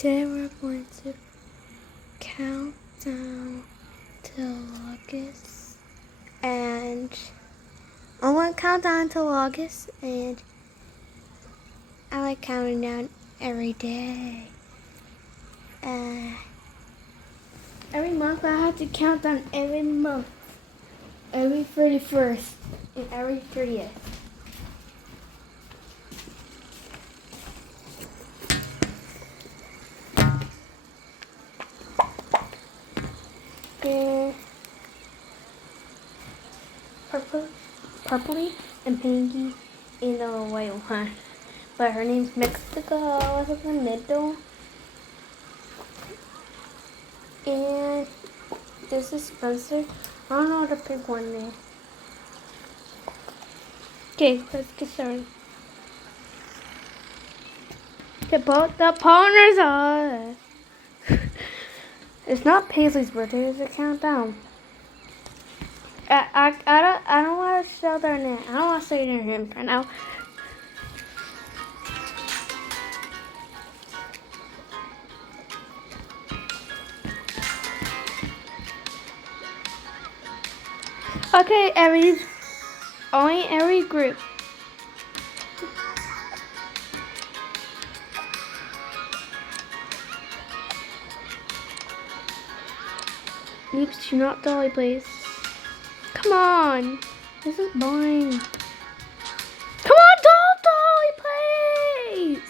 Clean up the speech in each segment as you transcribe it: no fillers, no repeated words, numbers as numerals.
Today we're going to count down till August, and I want to count down till August, and I like counting down every day. Every month I have to count down every month, every 31st and every 30th. And purpley and pinky and a white one. But her name's Mexico. It's in the middle. And this is Spencer. I don't know the big one there. Okay, let's get started. To put the partners on. It's not Paisley's birthday, it's a countdown. I don't want to show their name. I don't want to say their names right now. Okay, only every group. Oops, you're not Dolly, please. Come on. This is boring. Come on, Dolly, please.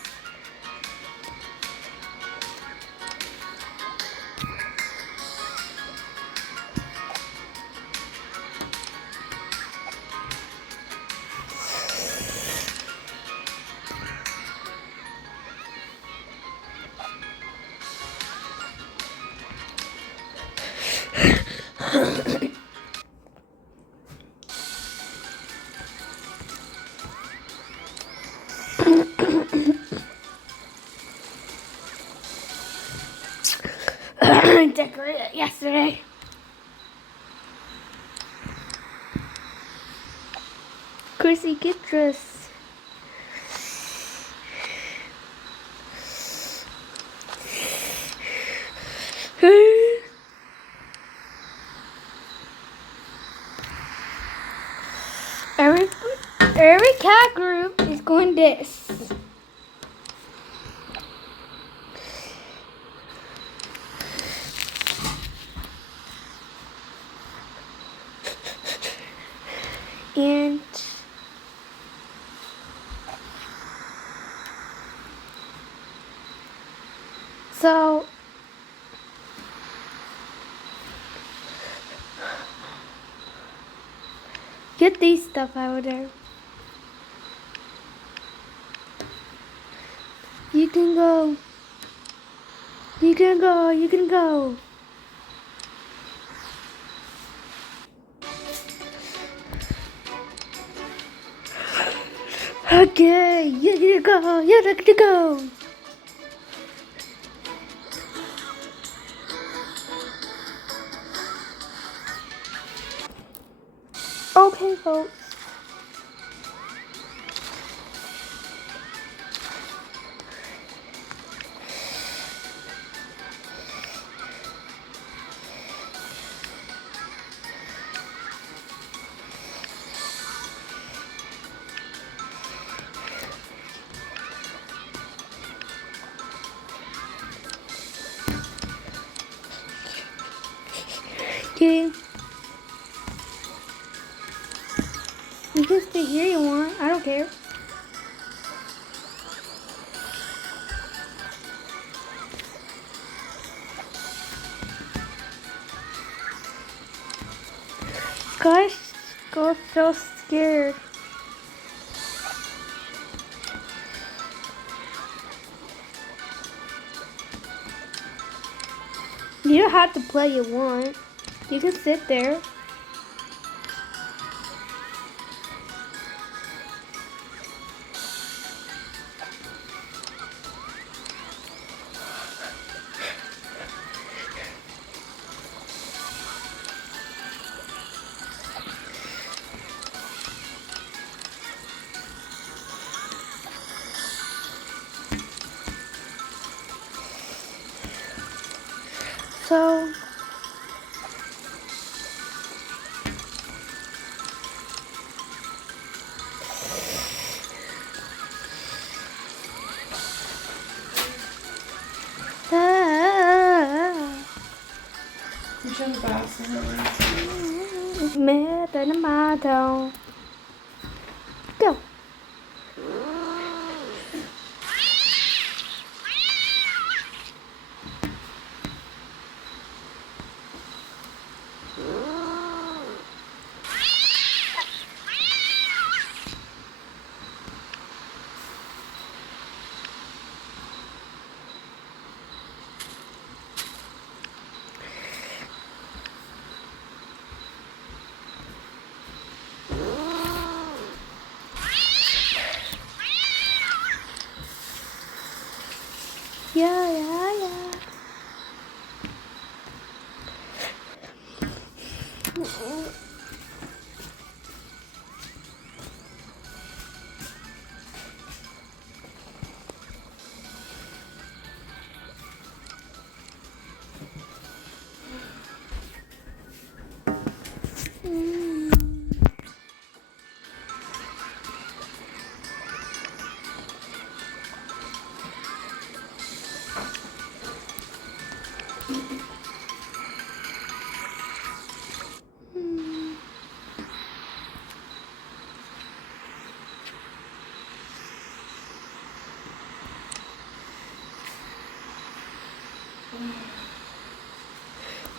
I decorated it yesterday. Chrissy, get dressed. Every cat group is going this. And so get these stuff out of there. You can go. You can go. You can go. Okay, you're gonna go. You're gonna go. Okay, folks. Okay. You can stay here you want. I don't care. Gosh, go so scared. You don't have to play you want. You can sit there. So tomato. Go. Yeah, yeah, yeah.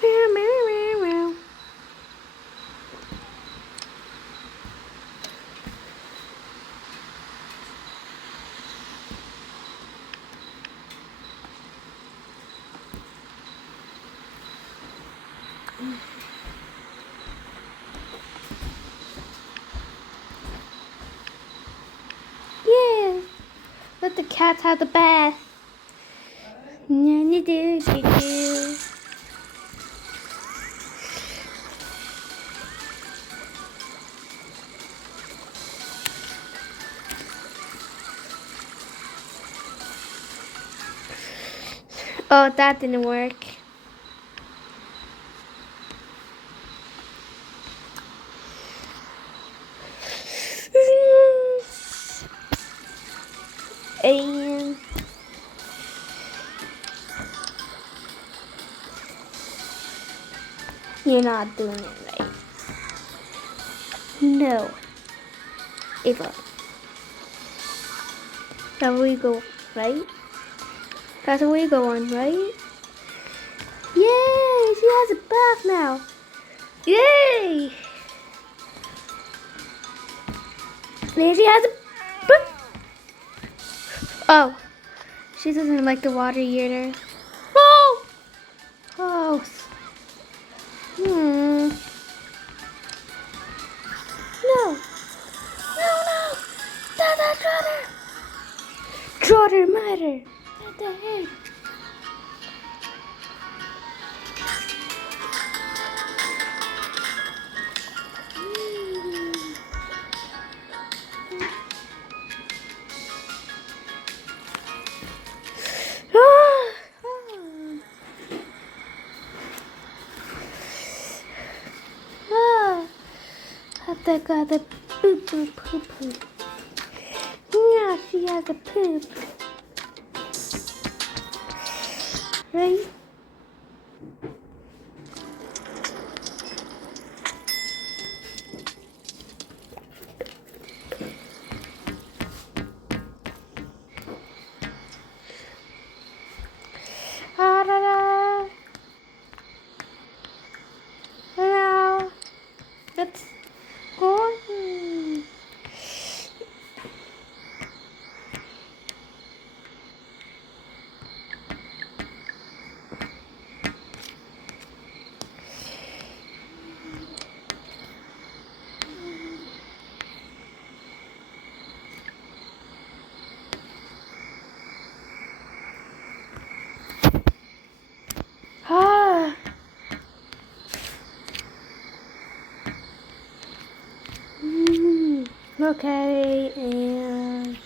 Meow, meow, meow, meow. Yeah. Let the cats have the bath. Do do do. Oh, that didn't work. And you're not doing it right. No, Ava. That's where we go, right? That's where we go on, right? Yay! She has a bath now. Yay! There she has a. Oh, she doesn't like the water either. Oh! Oh. Hmm. No. No, no. Dada, Trotter. Trotter matter. What the heck? I got the poop poop poop poop. Now she has a poop. Right? Ah, da, da. Now, let's go. Ah. Okay, and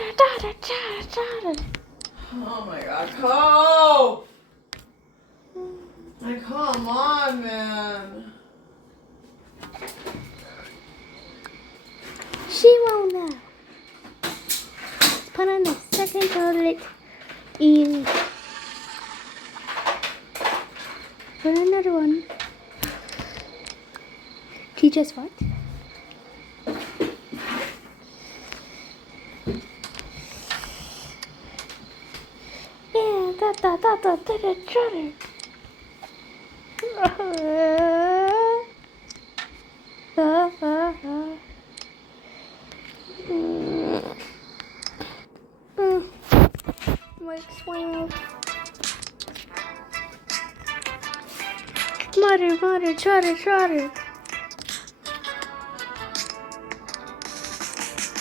Oh my god, Cole! Like, come on, man. She won't know. Put on the second toilet and put another one. She just what? Yeah, da. Explain. Mutter, trotter.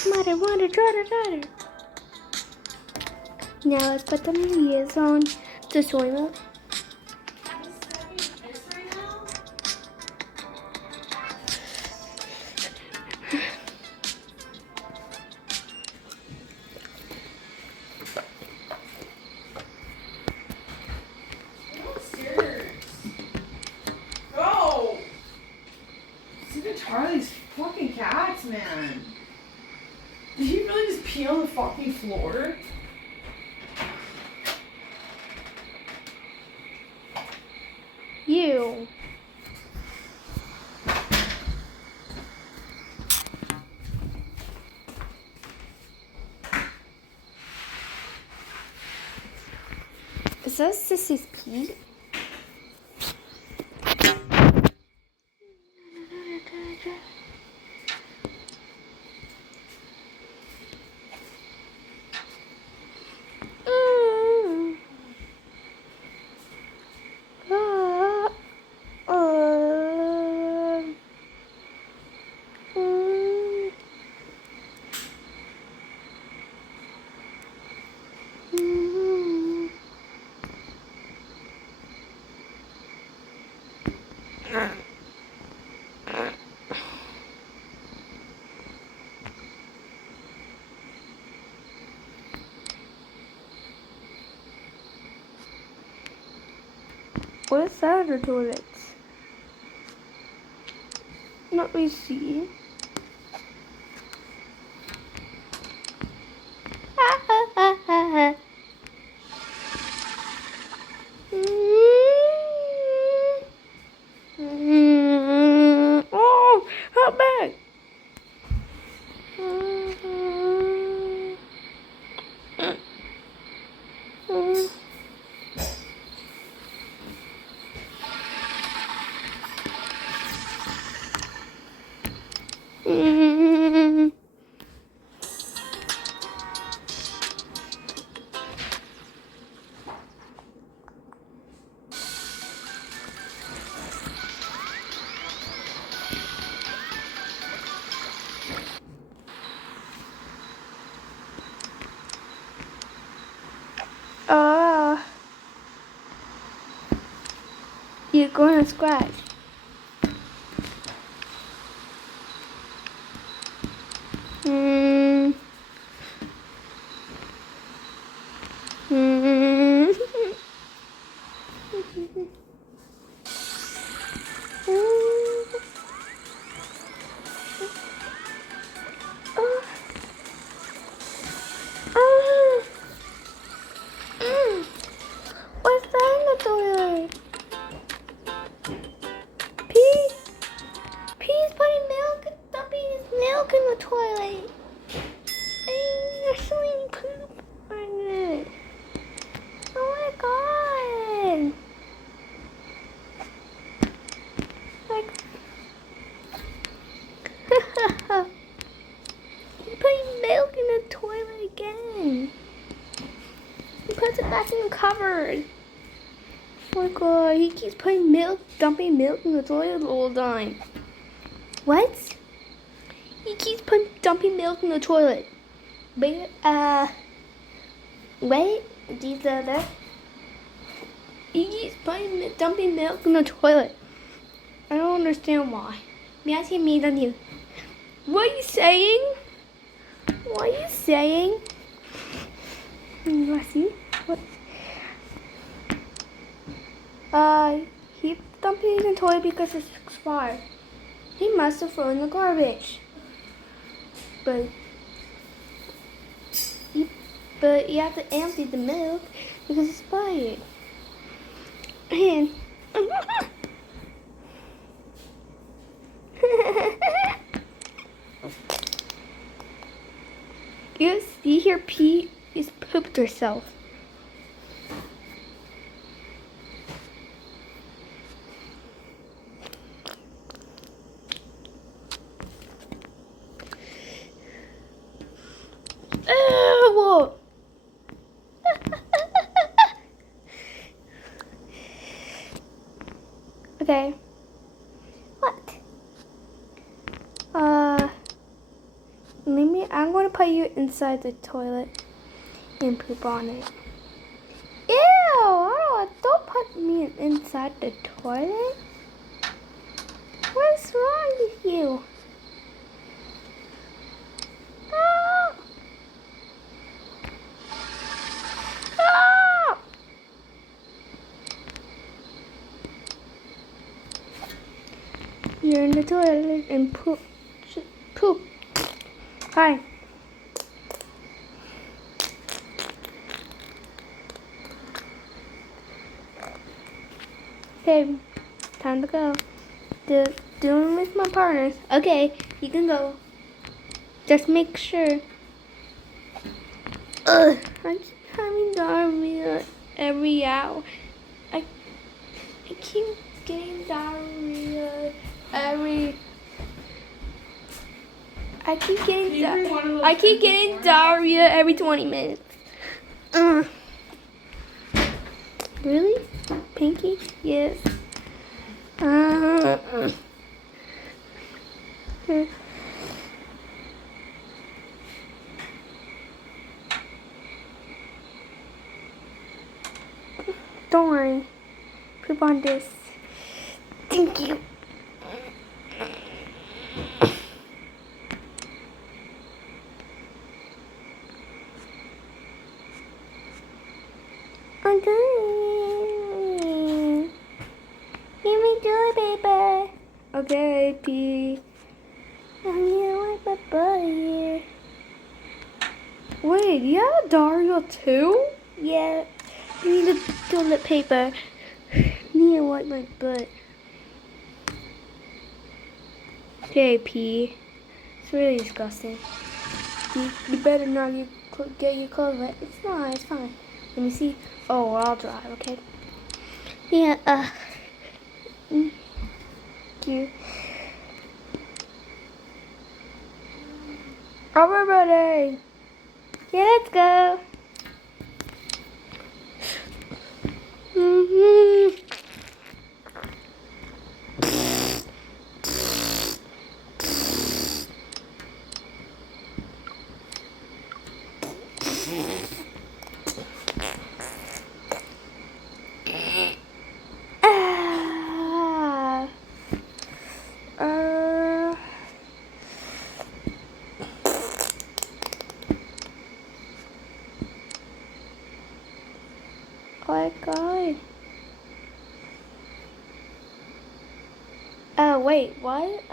Mutter, trotter. Now let's put the ears on to swim. Go! Look at Charlie's fucking cats, man. Did he really just pee on the fucking floor? You. Is that Sissy's pee? What's that other toilet? Let me see. Oh, help me! You're going to scratch. What's that in the toilet? Pete's dumping his milk in the toilet. And there's so many poop on it. Oh my god. Like, he's putting milk in the toilet again. He puts it back in the cupboard. Oh my god, he keeps dumping milk in the toilet all the time. What? He keeps dumping milk in the toilet. Wait, these are there. He keeps dumping milk in the toilet. I don't understand why. What are you saying? What are you saying? Let's see. What? He dumped it in the toilet because it's expired. He must have thrown the garbage. But you have to empty the milk because it's expired. And you see here, Pete is pooped herself. Whoa. Okay. What? Maybe I'm going to put you inside the toilet and poop on it. Ew! Don't put me inside the toilet. What's wrong with you? Oh! Oh! You're in the toilet and poop. Poop. Fine. Okay, time to go. Doing with my partners. Okay, you can go. Just make sure. Ugh, I keep having diarrhea every hour. I keep getting diarrhea every. I keep getting diarrhea every 20 minutes. Really? Pinky? Yes. Don't worry. Poop on this. Thank you. I'm doing. Give me toilet paper. Okay, P. I'm gonna wipe my butt here. Wait, you have diarrhea too? Yeah. I need the toilet paper. I need to wipe my butt. Okay, P. It's really disgusting. You better not get your clothes wet. It's not. It's fine. Let me see. Oh, I'll drive. Okay. Yeah. You. Everybody. Yeah, let's go. Oh my god. Wait, what?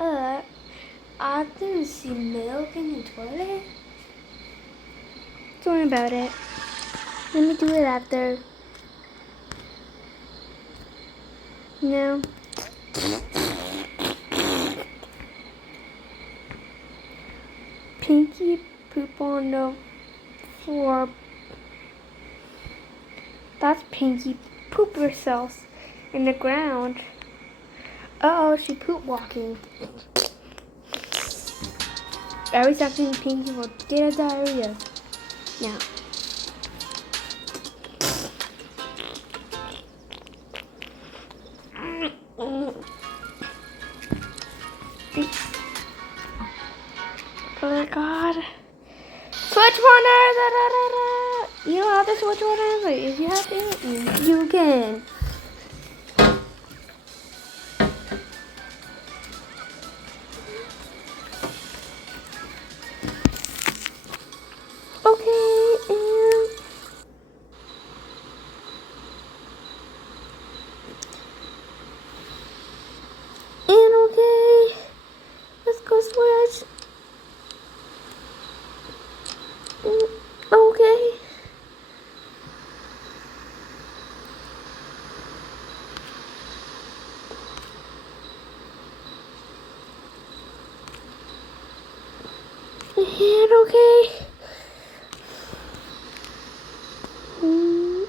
I didn't see milk in the toilet. Don't worry about it. Let me do it after. No. Pinky poop on the floor. That's Pinky poop herself in the ground. Uh-oh, she poop walking. Every second Pinky will get a diarrhea. Now. Oh my god. Switch warner! Da, da, da, da. You don't have to switch warner, but if you have to, you can. Okay, and hand, okay? Mm.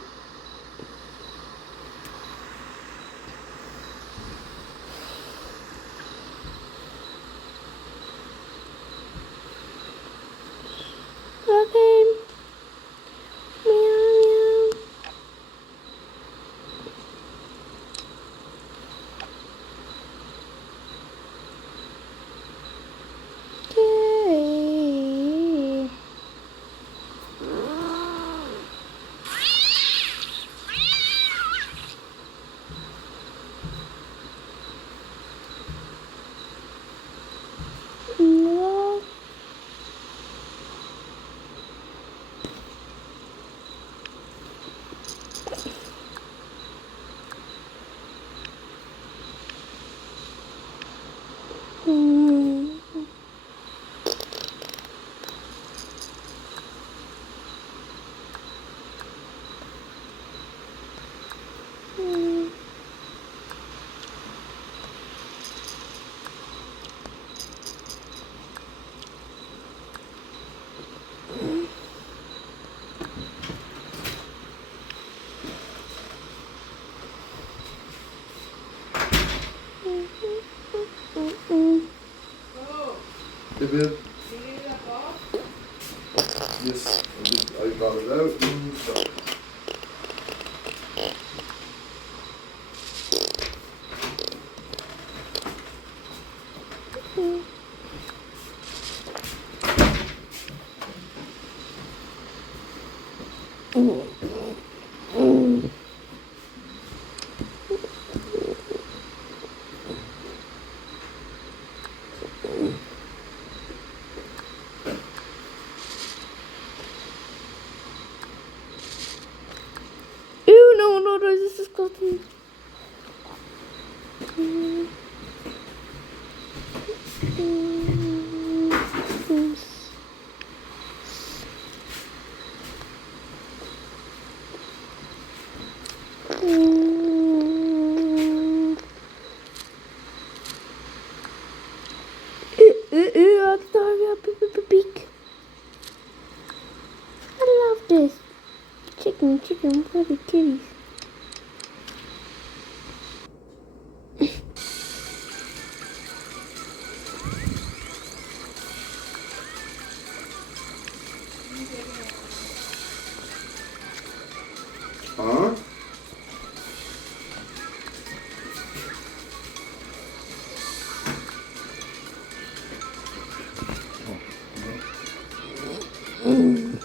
Okay. Meow, meow. Okay. No. Mm. Mm. Mm. Oh, Hey, babe. you need that box? Yes, I got it out and stuff. Ew, no, this is disgusting. Mm. Mm. Mm. I'm sorry, beak. I love this. Chicken, for the kitties. Huh? Mm.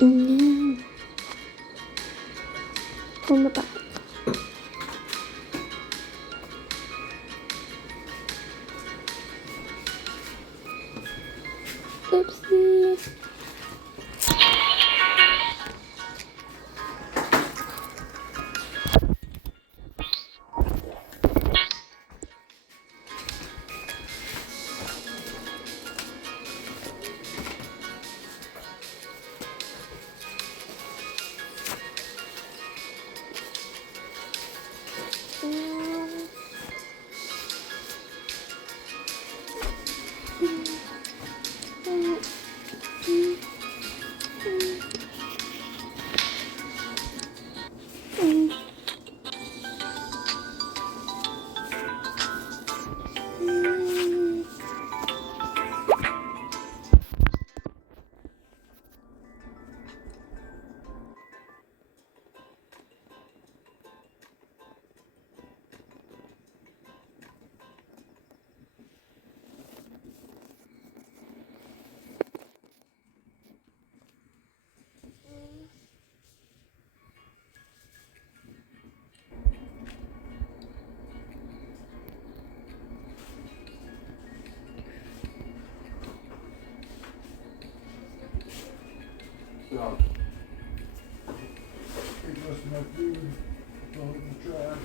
Mm. On the back. Oopsie. my food. Throw it in the trash.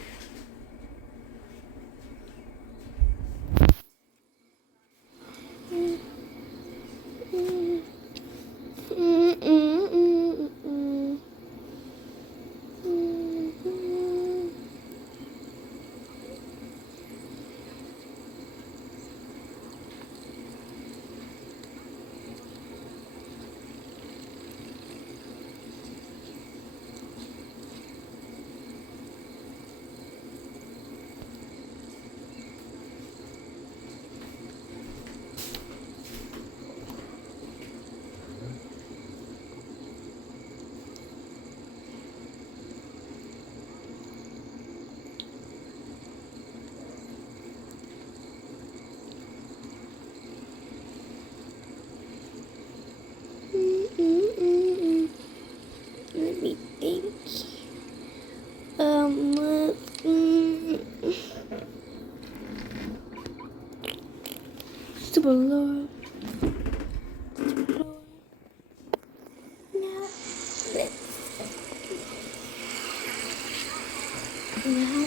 Let me think. Super Lord. Super Lord. Now, now.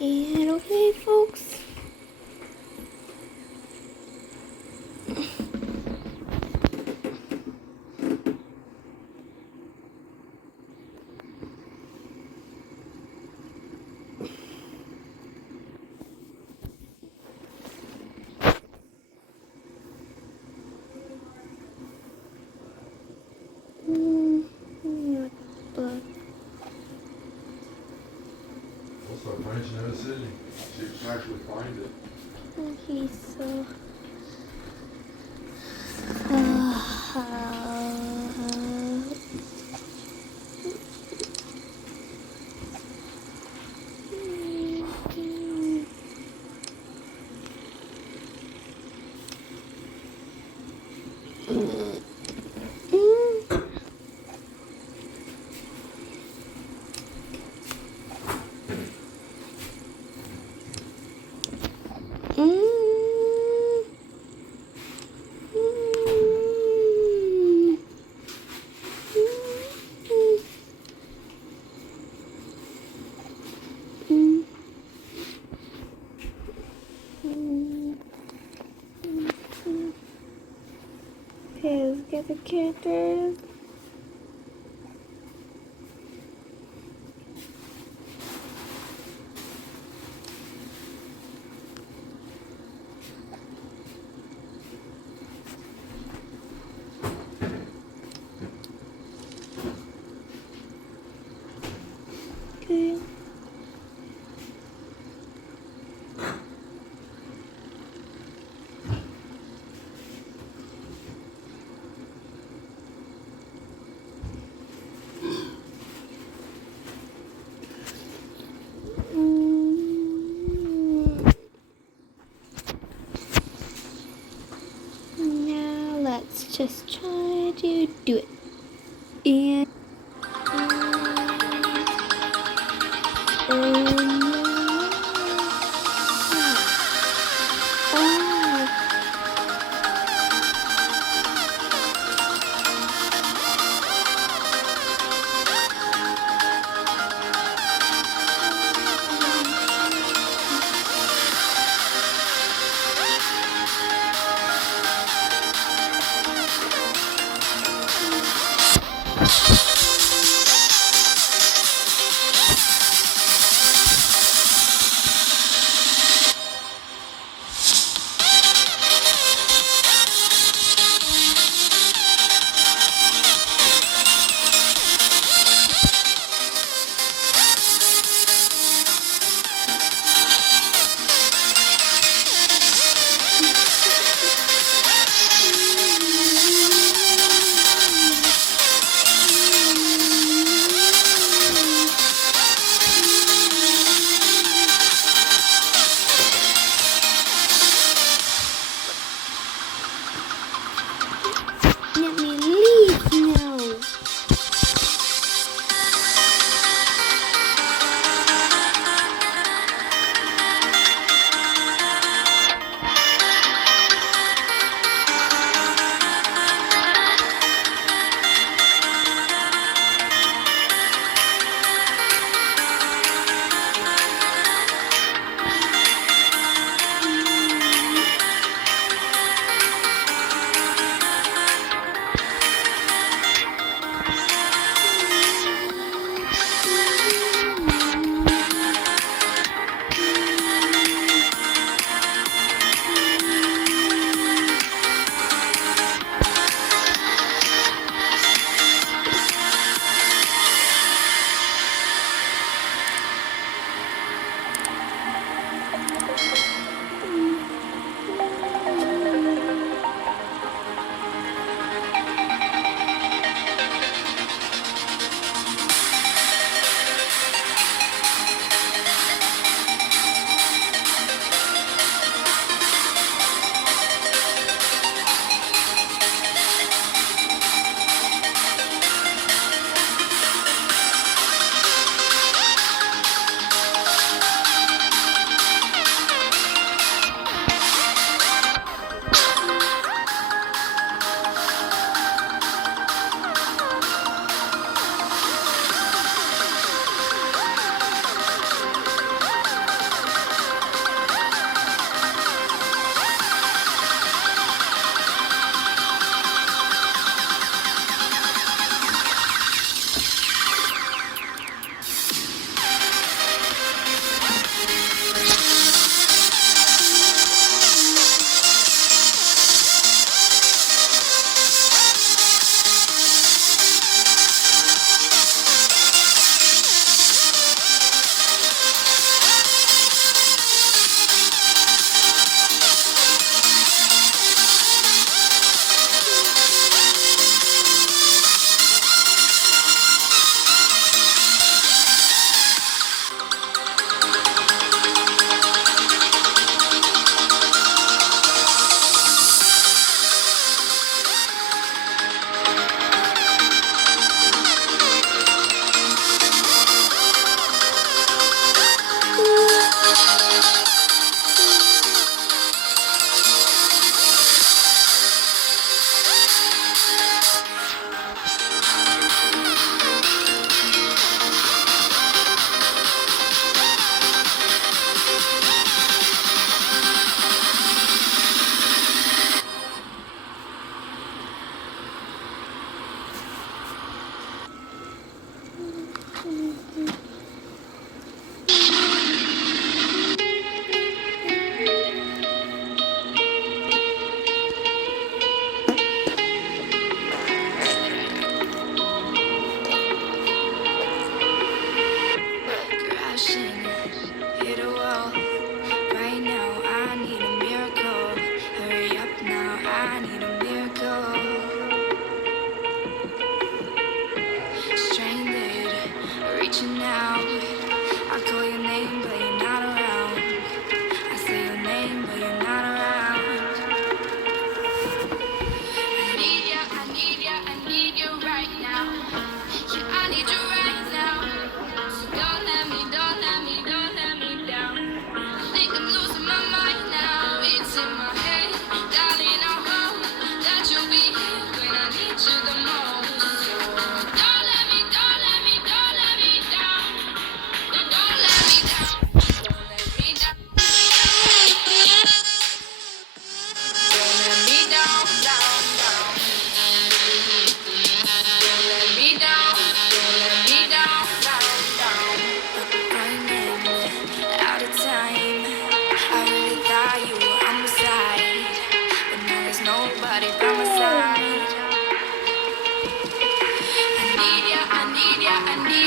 And okay, folks. We'll start branching out of city. See if we can actually find it. Okay, so. Okay, let's get the characters. Okay. Now let's just try to do it. And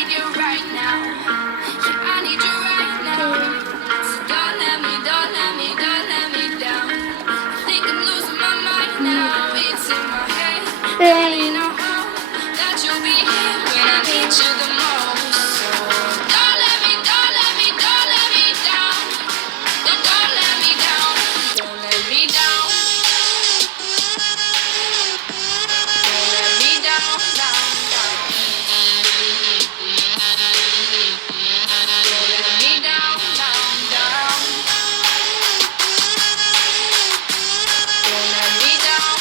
need you right now. Yeah, I need you right now. So don't let me down. I think I'm losing my mind now. It's in my head, and I hope that you'll be here when I need you the most. So don't let me down. Don't let me down. Don't let me down. Don't let me down. Don't let me down. Don't let me down.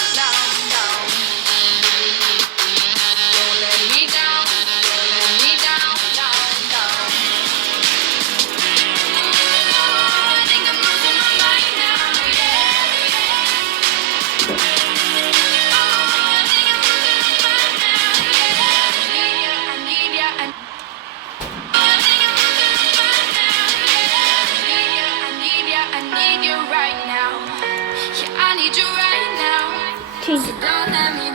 Don't let me down. Don't let me down. Don't let me down. I think I'm losing my mind now. I need you right now. Yeah, I need you right now. Change So it. don't let me.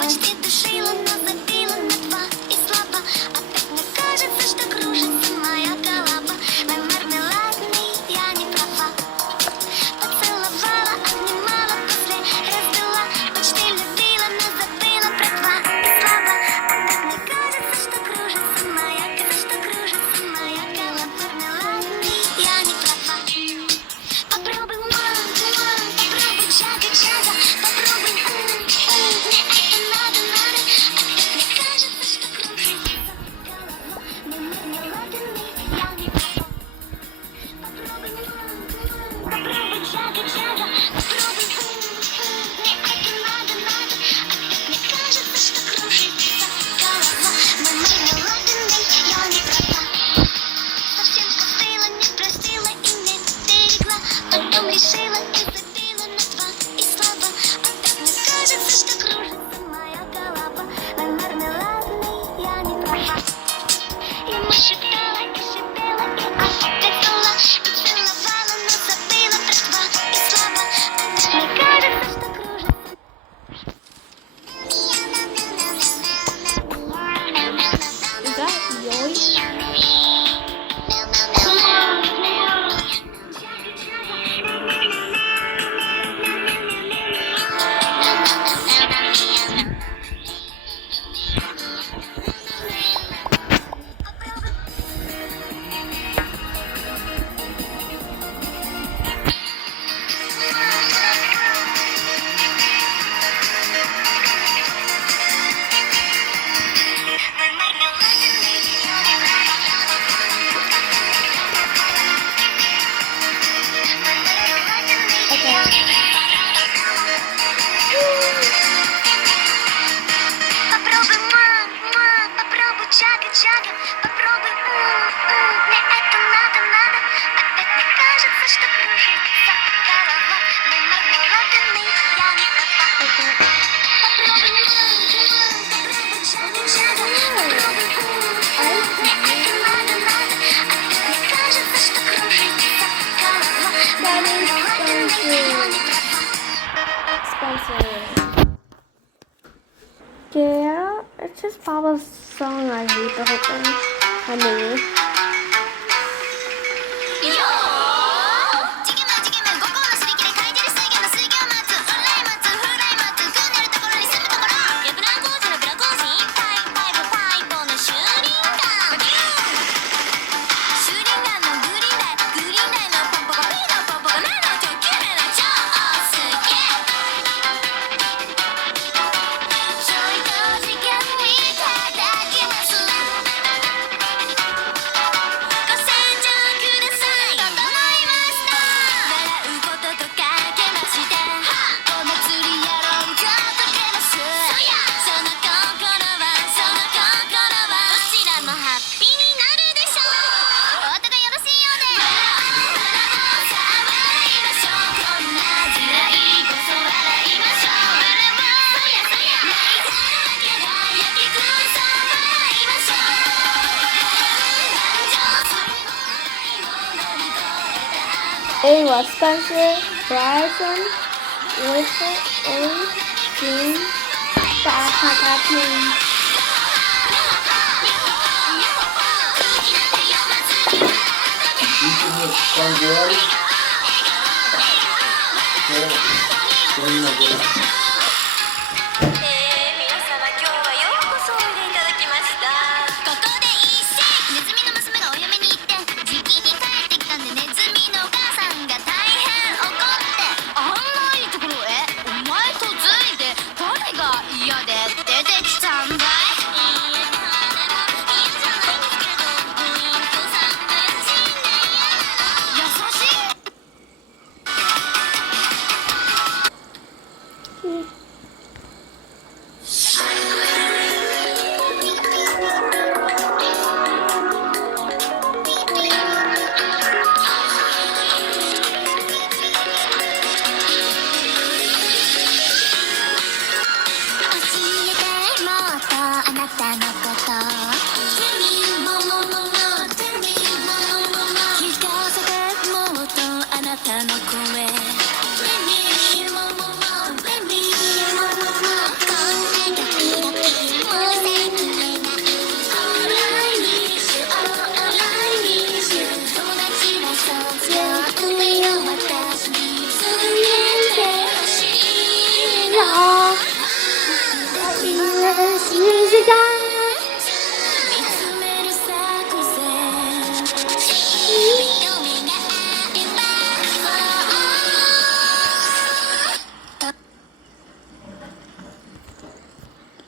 Почти душила, но забила на два и слабо. Опять мне кажется, что кружится моя голова. Мой мармеладный, я не права. Поцеловала, обнимала, после развела. Почти любила, но забыла про два и слабо. Опять мне кажется, что кружится моя голова. Мармеладный, я не права. Попробуй, попробуй, чага, попробуй, мне это надо. Опять мне кажется, что кружится голова. Мой мармеладный, я не права. Попробуй, чага, попробуй, мне это надо. Опять мне кажется, что кружится голова. Мой мармеладный, я не права. Совсем забыла, не простила и не берегла. Потом решила и забила на два и слабо. Опять мне кажется, что кружится моя голова. Мой мармеладный, я не права. Ему шептала и шипела, и опять дула. И целовала, но забыла про два и слабо. Опять мне кажется, что кружится. Is that yours? Попробуй, попробуй, чага, попробуй, мне это надо. Опять мне кажется, что кружится голова. Мой мармеладный, я не права. Попробуй, попробуй, чага, попробуй, мне это надо. Опять мне кажется, что кружится голова. Мой мармеладный, я не права. Expensive. Yeah, it's just Papa's song. I hate the whole thing. I mean, Shoot. A was Spencer, Bryson, Wilford, A, Jean, Kathleen. Each of the fun boys. So, bring my boy. 皆様今日はようこそおいでいただきました。ここで一斉ネズミの娘がお嫁に行ってじきに帰ってきたんでネズミのお母さんが大変怒ってあんないいところへお前とついて誰が嫌で出てきたんだい。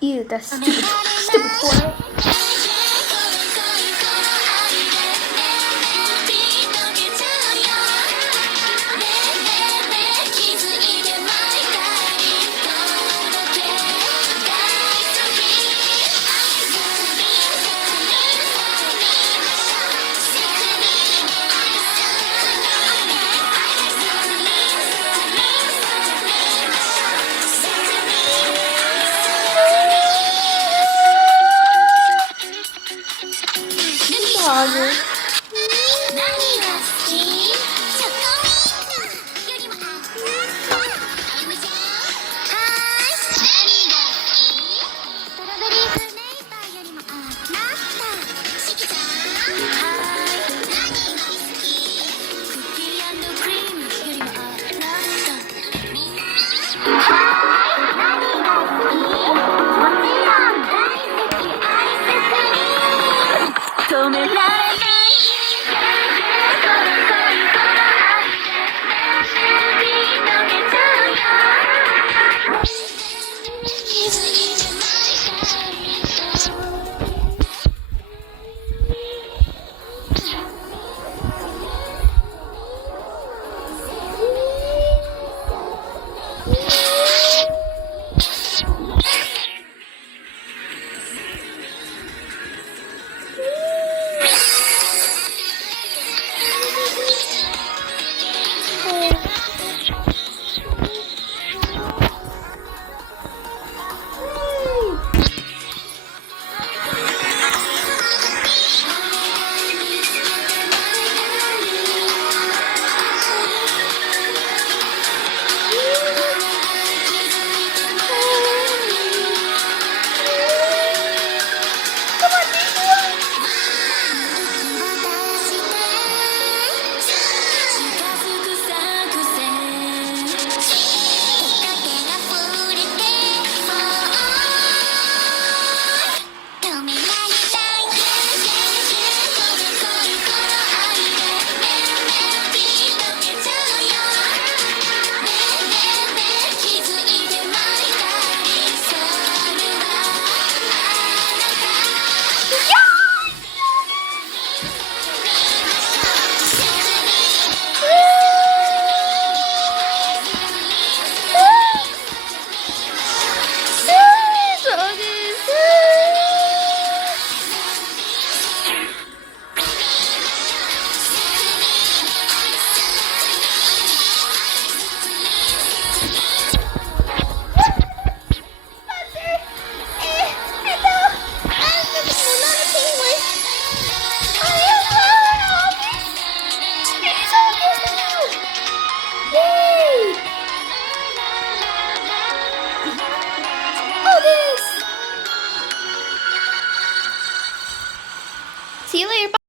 You, that stupid toy. See you later. Bye.